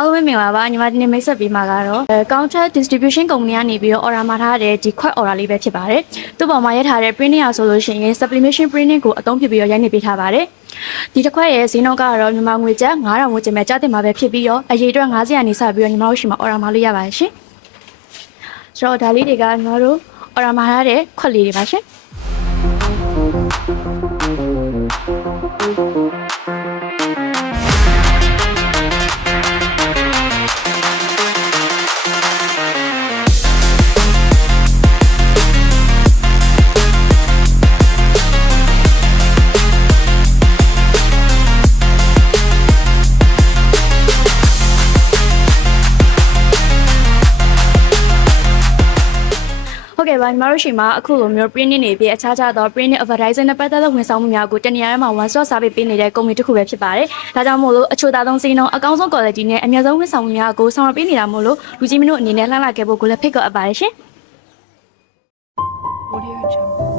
အားလုံးပဲမင်္ဂလာပါညီမဒီနေ့မိတ်ဆက်ပေးမှာကတော့counter distribution ကုမ္ပဏီကနေပြီးတော့ order မှာထားတဲ့ဒီခွက် order လေးပဲဖြစ်ပါတယ်သူ့ပေါ်မှာရထားတဲ့ printing ရဆိုလို့ရှိရင် sublimation printing ကိုအသုံးပြုပြီးတော့ရိုက်နေပေးထားပါတယ်ဒီတစ်ခွက်ရဲ့ဈေးနှုန်းကတော့မြန်မာငွေကျပ်9000ဝန်းကျင်ပဲကြားတင်မှာပဲဖြစ်ပြီးတော့အရေးအတွက်50ရာနေစပြီးတော့ညီမတို့ရှိမှာ order မှာလို့ရပါတယ်ရှင်ဆိုတော့ဒါလေးတွေကညီမတို့ order မှာထားတဲ့ခွက်လေးတွေပါရှင်ဟုတ်ကဲ့ပါညီမတို့ရှိမှာအခုလိုမျိုး printing တွေပြီးအခြားခြားသော printing advertising နဲ့ပတ်သက်တဲ့ဝန်ဆောင်မှုများကိုတနေရာထဲမှာ one stop service ပေးနေတဲ့ကုမ္ပဏီတစ်ခုပဲဖြစ်ပါတယ်။ဒါကြောင့်မို့လို့အချို့သားဆုံးစီးနှုန်းအကောင်းဆုံး quality နဲ့အမြတ်ဆုံးဝန်ဆောင်မှုများကိုဆောင်ရွက်ပေးနေတာမို့လို့လူကြီးမင်းတို့အနေနဲ့လှမ်းလာခဲ့ဖို့ကိုလည်းဖိတ်ခေါ်အပ်ပါတယ်ရှင်။ Audio Jungle